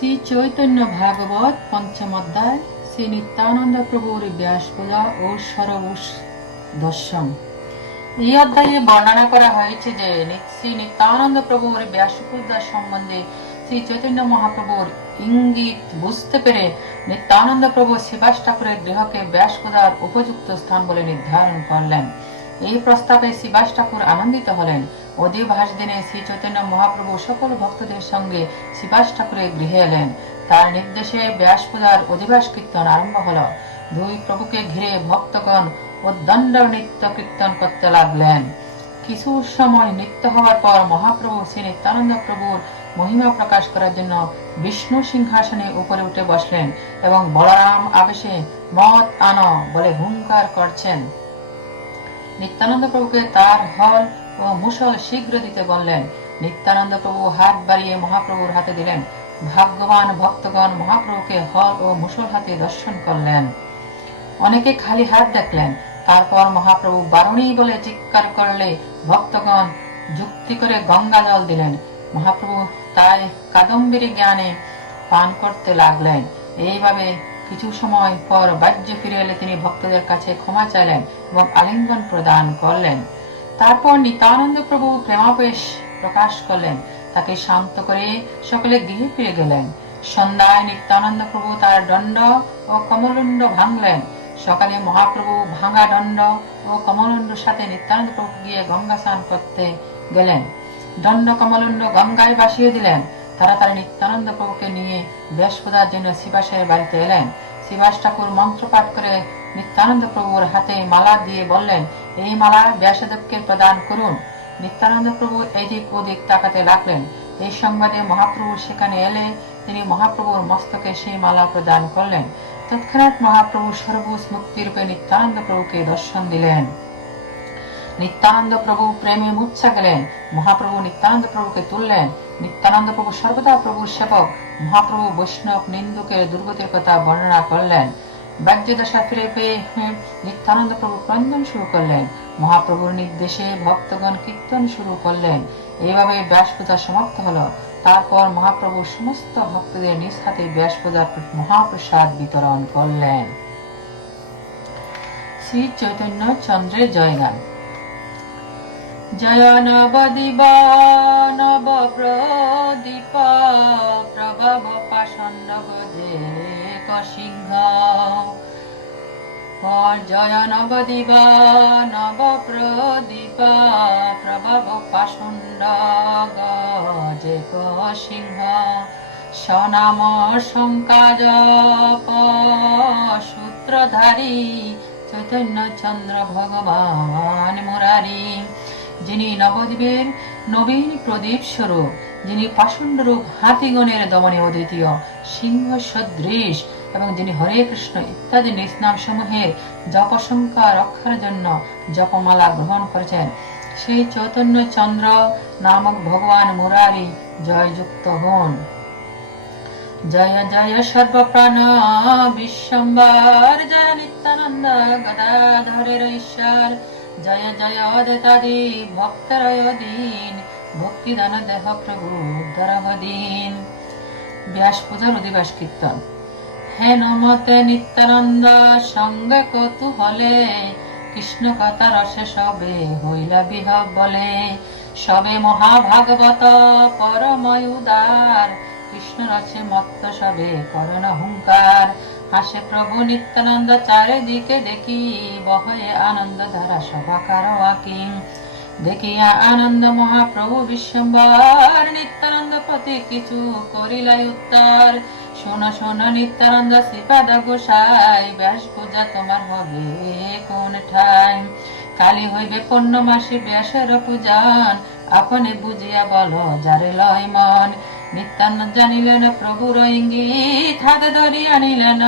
শ্রী চৈতন্য ভাগবত পঞ্চম অধ্যায়, শ্রী নিত্যানন্দ প্রভুর ব্যাস পূজা ও সরবুষ দর্শন। এই অধ্যায়ে বর্ণনা করা হয়েছে যে শ্রী নিত্যানন্দ প্রভুর ব্যাস পূজা সম্বন্ধে শ্রী চৈতন্য মহাপ্রভুর ইঙ্গিত বুঝতে পেরে নিত্যানন্দ প্রভু শিবাস ঠাকুরের গৃহকে ব্যাস পূজার উপযুক্ত স্থান বলে নির্ধারণ করলেন। এই প্রস্তাবে শিবাস ঠাকুর আনন্দিত হলেন। অধিবাস দিনে শ্রী চৈতন্য মহাপ্রভু সকল ভক্তদের সঙ্গে শিবাস ঠাকুরের গৃহে এলেন। তার নির্দেশে ব্যাস পূজার অধিবাস কীর্তন আরম্ভ হলো। দুই প্রভুকে ঘিরে ভক্তগণ উদ্দণ্ড নৃত্য কীর্তন করতে লাগলেন। কিছু সময় নৃত্য হওয়ার পর মহাপ্রভু শ্রী নিত্যানন্দ প্রভুর মহিমা প্রকাশ করার জন্য বিষ্ণু সিংহাসনে উপরে উঠে বসলেন এবং বলরাম আবেশে মত আনো বলে হুঙ্কার করছেন। নিত্যানন্দ প্রভুকে তার হল ও মুসল শীঘ্র দিতে বললেন। নিত্যানন্দ প্রভু হাত বাড়িয়ে মহাপ্রভুর হাতে দিলেন। ভাগ্যবান ভক্তগণ মহাপ্রভুকে হল ও মুসল হাতে দর্শন করলেন। অনেকে খালি হাত দেখলেন। তারপর মহাপ্রভু বারণী বলে চিৎকার করলে ভক্তগণ যুক্তি করে গঙ্গা জল দিলেন। মহাপ্রভু তাই কাদম্বরী জ্ঞানে পান করতে লাগলেন। এইভাবে কিছু সময় পর বাহ্য ফিরে এলে তিনি ভক্তদের কাছে ক্ষমা চাইলেন এবং আলিঙ্গন প্রদান করলেন। তারপর নিত্যানন্দ প্রভু প্রেমাবেশ প্রকাশ করলেন। তাকে শান্ত করে সকলে গৃহে ফিরে গেলেন। সন্ধ্যায় নিত্যানন্দ প্রভু তার দণ্ড ও কমলুণ্ড ভাঙলেন। সকালে মহাপ্রভু ভাঙা দণ্ড ও কমলুণ্ড সাথে নিত্যানন্দ প্রভু গিয়ে গঙ্গা স্নান করতে গেলেন। দণ্ড কমলুণ্ড গঙ্গায় ভাসিয়ে দিলেন। তাড়াতাড়ি নিত্যানন্দ প্রভুকে নিয়ে বৃহস্পতার জন্য শিবাসের বাড়িতে এলেন শিবাস ঠাকুর মন্ত্র পাঠ করে নিত্যানন্দ প্রভুর হাতে মালা দিয়ে বললেন, এই মালা ব্যাসদেবকে প্রদান করুন। নিত্যানন্দ প্রভু এদিক ওদিক তাকাতে লাগলেন। এই সংবাদে মহাপ্রভু সেখানে এলে তিনি মহাপ্রভুর মস্তকে সেই মালা প্রদান করলেন। তৎক্ষণাৎ মহাপ্রভু সর্বস মুক্তিরূপে নিত্যানন্দ প্রভুকে দর্শন দিলেন। নিত্যানন্দ প্রভু প্রেমে মূর্ছা গেলেন। মহাপ্রভু নিত্যানন্দ প্রভুকে তুললেন। নিত্যানন্দ প্রভু, সর্বদা প্রভুর সেবক, মহাপ্রভু বৈষ্ণব নিন্দুকের দুর্গতির কথা বর্ণনা করলেন। বাহ্যদশা ফিরে পেয়ে নিত্যানন্দ প্রভু ক্রন্দন শুরু করলেন। মহাপ্রভুর নির্দেশে ভক্তগণ কীর্তন শুরু করলেন। এইভাবে ব্যাস পূজা সমাপ্ত হলো। তারপর মহাপ্রভু সমস্ত ভক্তদের নিজ হাতে ব্যাস পূজার মহাপ্রসাদ বিতরণ করলেন। শ্রী চৈতন্য চন্দ্রের জয়গান। প্রদীপ প্রভব পাষণ্ড গজে কসিংহ জয় নবদিব নব প্রভব পাষণ্ড গজে কসিংহ সনাম শঙ্কাজ সূত্রধারী চৈতন্য চন্দ্র ভগবান মুরারি যিনি নবদ্বীপের নবীন প্রদীপ স্বরূপ, যিনি পাষণ্ড রূপ হাতিগণের দমনে অদ্বিতীয় সিংহ সদৃশ এবং যিনি হরে কৃষ্ণ ইত্যাদি নিষ্নাম সমূহের জপসংখ্যা রক্ষার জন্য জপমালা গ্রহণ করেছেন। সেই চৈতন্য চন্দ্র নামক ভগবান মুরারি জয়যুক্ত হন। জয় জয় সর্বপ্রাণ বিশ্বম্বর, জয় নিত্যানন্দ গদাধরের ঈশ্বর। জয় জয় অদেতাদি ভক্তরয় দিন ভক্তিদান দেহ প্রভু ধরবদিন ব্যাস পূজার অধিবাস কীর্তন। হে নমতে নিত্যানন্দ, সঙ্গে কৌতূহলে, কৃষ্ণ কথা রসে সবে হইলা বিহ বলে। সবে মহাভাগবত, পরময় উদার, কৃষ্ণ রসে মত্ত সবে করণ হুঙ্কার। হাসে প্রভু নিত্যানন্দ চারিদিকে দেখি বহয়ে আনন্দ ধারা সভাকার দেখিয়া আনন্দ মহাপ্রভু বিশ্বম্বর, নিত্যানন্দ প্রতি কিছু করিলাই উত্তর। শোনো শোনো, নিত্যানন্দ শ্রীপাদ গোসাই, ব্যাস পূজা তোমার হবে কোন ঠাই? কালি হইবে পূর্ণ মাসে ব্যাসের পূজন, আপনি বুঝিয়া বলো, যারে লয় মন। নিত্যানন্দ জানিলেন প্রভুর ইঙ্গিত, হাতে ধরিয়া নিলেন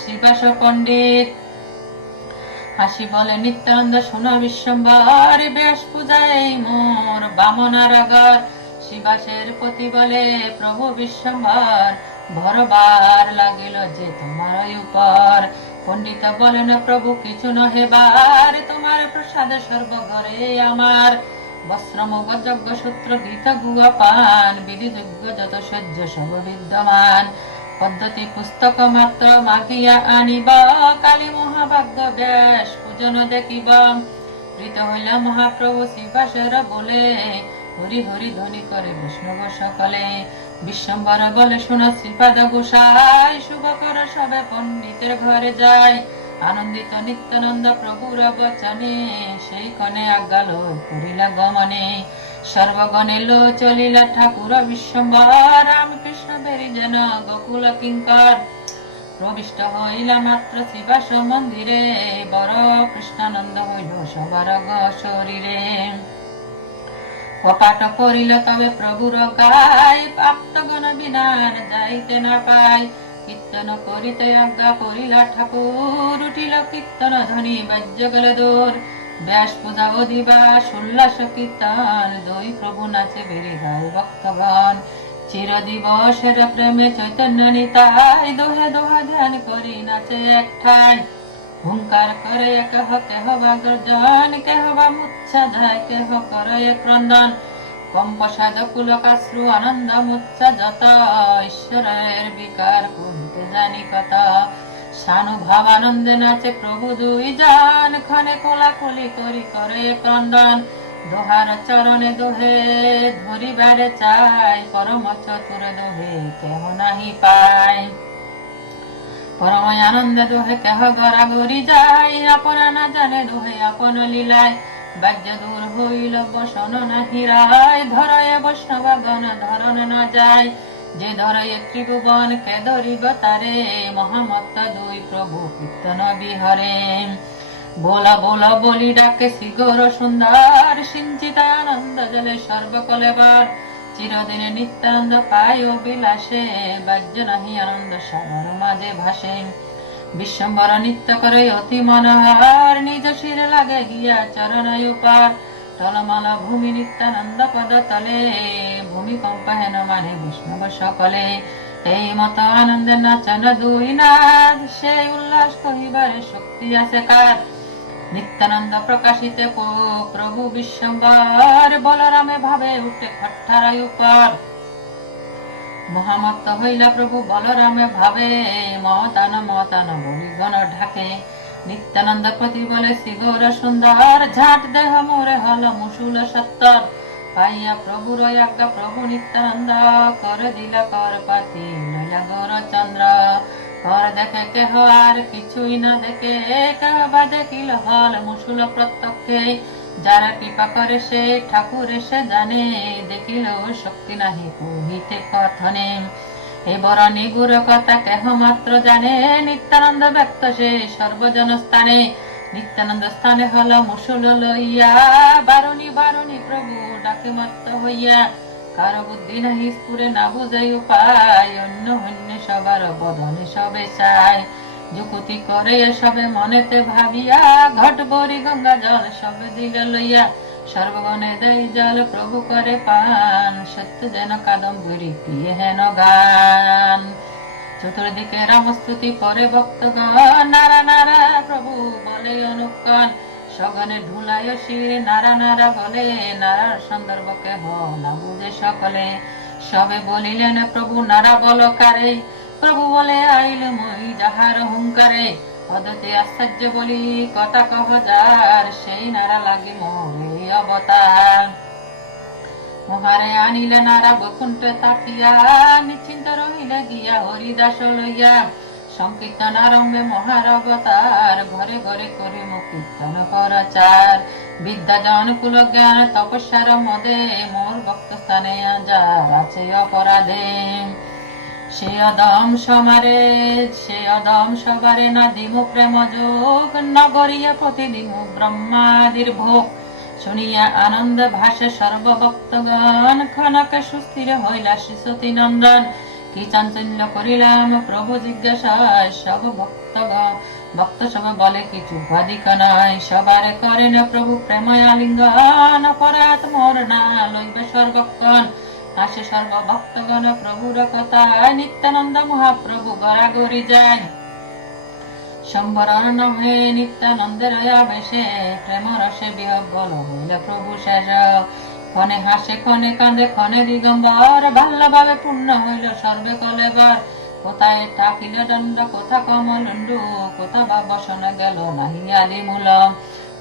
শিবাস পণ্ডিত। হাসি বলে, নিত্যানন্দ, শোনো বিশ্বম্বর ব্যাস পূজায় মোর বামনারাগর শিবাসের পতি বলে, প্রভু বিশ্বম্বর, ভরবার লাগিল যে তোমার উপর। পণ্ডিত বলেন, প্রভু, কিছু নহে বার, তোমার প্রসাদ সর্বঘরে আমার। বস্ত্রম যজ্ঞ সূত্র গীত গুয়া পান বিধি যজ্ঞ যত সহ্য সব বিদ্যমান পদ্ধতি পুস্তক মাত্র মাগিয়া আনিব কালী মহাভাগ্য ব্যাস পূজন দেখিব প্রীত হইল মহাপ্রভু শিবাসর বলে হরি হরি ধ্বনি করে বৈষ্ণব সকলে বিশ্বম্বর বলে শোনো শ্রীপাদ গোসাই শুভ কর সবে পণ্ডিতের ঘরে যায় আনন্দিত নিত্যানন্দ প্রভুর বচনে সেই কনে আজ্ঞাল করিলা গমনে। সর্বগণে লো চলিলা ঠাকুর বিশ্বম্বর, রামকৃষ্ণ বেরি যেন গোকুল কিঙ্কর। প্রবিষ্ট হইলা মাত্র শিবাস মন্দিরে, বড় কৃষ্ণানন্দ হইল সবার শরীরে। কপাট করিল তবে প্রভুর গায় প্রাপ্তগণ বিনার যাইতে না পায়। কীর্তন করিতে আজ্ঞা করিলা ঠাকুর, উঠিল কীর্তন ধ্বনি, বাজ্য গেল দূর। ব্যাস পূজা দিবাস উল্লাস কীর্তন, দুই প্রভু নাচে বেড়ে গায় ভক্তগণ। চির দিবসের প্রেমে চৈতন্য নিতাই, দোহে দোহা ধ্যান করি নাচে এক ঠাই হুঙ্কার করে কেহ কেহ বা গর্জন, কেহ বা মুচ্ছা যায়, কেহ করে ক্রন্দন। কম্প সাধ আনন্দ মুচ্ছা ঈশ্বরের বিকার করিতে জানি আনন্দে নাচে প্রভু দুই জান কোলাকুলি করি করে ক্রন্দন। দোহার চরণে দোহে, ধরিবারে চাই পরম চতুর দোহে, কেহ নাহি পায়। পরম আনন্দে দোহে কেহ গড়া গড়ি যায়, আপন না জানে দোহে আপন লীলায়। বাহ্য দূর হইল বসন নাহি রায়, ধরয়ে বৈষ্ণব গণ ধরন ন যায়। যে ধরয়ে ত্রিভুবন কে ধরিব তারে, মহামত্ত দুই প্রভু কীর্তন বিহরে। বোলা বোলা বলি ডাকে শিগর সুন্দর সিঞ্চিত আনন্দ জলে সর্বকলেবার। চিরদিনে নিত্যানন্দ পায় ও বিলাসে, বাহ্য নাহি আনন্দ সবার মাঝে ভাসে। বিশ্বম্বর নিত্য করে অতি মনোহর নিজ শিরে লাগে গিয়া চরণায় উপার টলমল ভূমি নিত্যানন্দ পদ তলে ভূমিকম্প হেন মানে বৈষ্ণব সকলে। এই মত আনন্দের নাচন দুই নাদ সেই উল্লাস কহিবারে শক্তি আছে কার? নিত্যানন্দ প্রকাশিতে প্রভু বিশ্বম্বর, বলরামে ভাবে উঠে খট্টারাই উপর মহামত্ত হইলা প্রভু, বলরামে ভাবে মতান মতান বলি গণ ঢাকে। নিত্যানন্দ পতি বলে, শিগর সুন্দর, ঝাট দেহ মোরে হল মুসুল সত্তর। পাইয়া প্রভুর আজ্ঞা, প্রভু নিত্যানন্দ, কর দিলা কর পাতি লইলা গৌর চন্দ্র। কর দেখে কেহ আর কিছুই না দেখে কেহ বা দেখিল হল মুসুল প্রত্যক্ষে। যারা কৃপা করে সে ঠাকুর এসে জানে দেখিল শক্তি নাহি কহিতে কথনে। এ বড় নিগুর কথা কেহ মাত্র জানে, নিত্যানন্দ ব্যক্ত সে সর্বজন স্থানে নিত্যানন্দ স্থানে হল মুসুল লইয়া বারুনি বারুনি প্রভু ডাকে মত্ত হইয়া। কার বুদ্ধি নাহি স্ফুরে, না বুঝাই উপায়, অন্য অন্য সবার বদনে সবে চায়। যুকুতি করে সবে মনেতে ভাবিয়া, ঘট বরি গঙ্গা জল সবে দিল লইয়া। সর্বগণে দেই জল, প্রভু করে পান, সত্য যেন কাদম্বরী পিয়ে হেন গান। চতুর্দিকে রামস্তুতি পরে ভক্তগণ, নারা নারা প্রভু বলে অনুকন সগনে ঢুলায় শির, নারা নারা বলে, নারার সন্দর্ভকে হ না বুঝে সকলে। সবে বলিলেন, প্রভু নারা বল কারে প্রভু বলে, আইল মই যাহার হুঙ্কারে, অদতে আশ্চর্য বলি, কথা কহ যার, সেই নারা লাগি মোরে অবতার। মহারে আনিলে নারা বকুণ্ঠ তাকিয়া নিশ্চিন্ত রহিলে গিয়া হরিদাস লইয়া। সংকীর্তন আরম্ভে মহার অবতার, ঘরে ঘরে করে কীর্তন প্রচার বিদ্যা জন কুল জ্ঞান তপস্যার মদে, মোর ভক্ত স্থানে যার আছে অপরাধে। সে অদম সমারে, সে অদম সবারে না দিমু প্রেম যোগ নগরিয়া প্রতিদিন ব্রহ্মাদির ভোগ শুনিয়া আনন্দ ভাষে সর্বভক্তগণ খনকে সুস্থির হইলা শ্রী নন্দন। কি চাঞ্চল্য করিলাম প্রভু জিজ্ঞাসা সব ভক্তগণ। ভক্ত সব বলে, কিছু অধিক নয়, সবারে করেন প্রভু প্রেময় আলিঙ্গন অপরাধ মোর না লইবে সর্বক্ষণ আসে সর্বভক্তগণ প্রভুর নিত্যানন্দ মহাপ্রভু যায় নহে নিত্যানন্দের আবেশে প্রেম রসে বিহব্বল হইলে প্রভু শেষ। ক্ষণে হাসে, ক্ষণে কাঁদে, ক্ষণে দিগম্বর ভাল্যভাবে পূর্ণ হইল সর্বে কলেবার। কোথায় টাকিল দণ্ড, কোথা কমলন্ডু কোথা বা বসন গেল নাহি আলি মূলম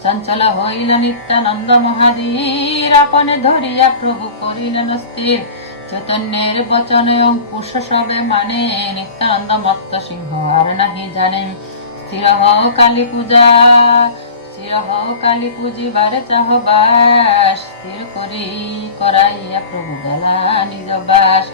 চঞ্চল হইল নিত্যানন্দ মহাদীর। আপনে ধরিয়া প্রভু করিলেন স্থির চৈতন্যের বচনে অঙ্কুশ সবে মানে নিত্যানন্দ মত্ত সিংহ আর নাহি জানেন স্থির হও কালী পূজা, স্থির হও কালী পুজিবারে চাহ বাস স্থির করি, করাইয়া প্রভু গলা নিজ বাস।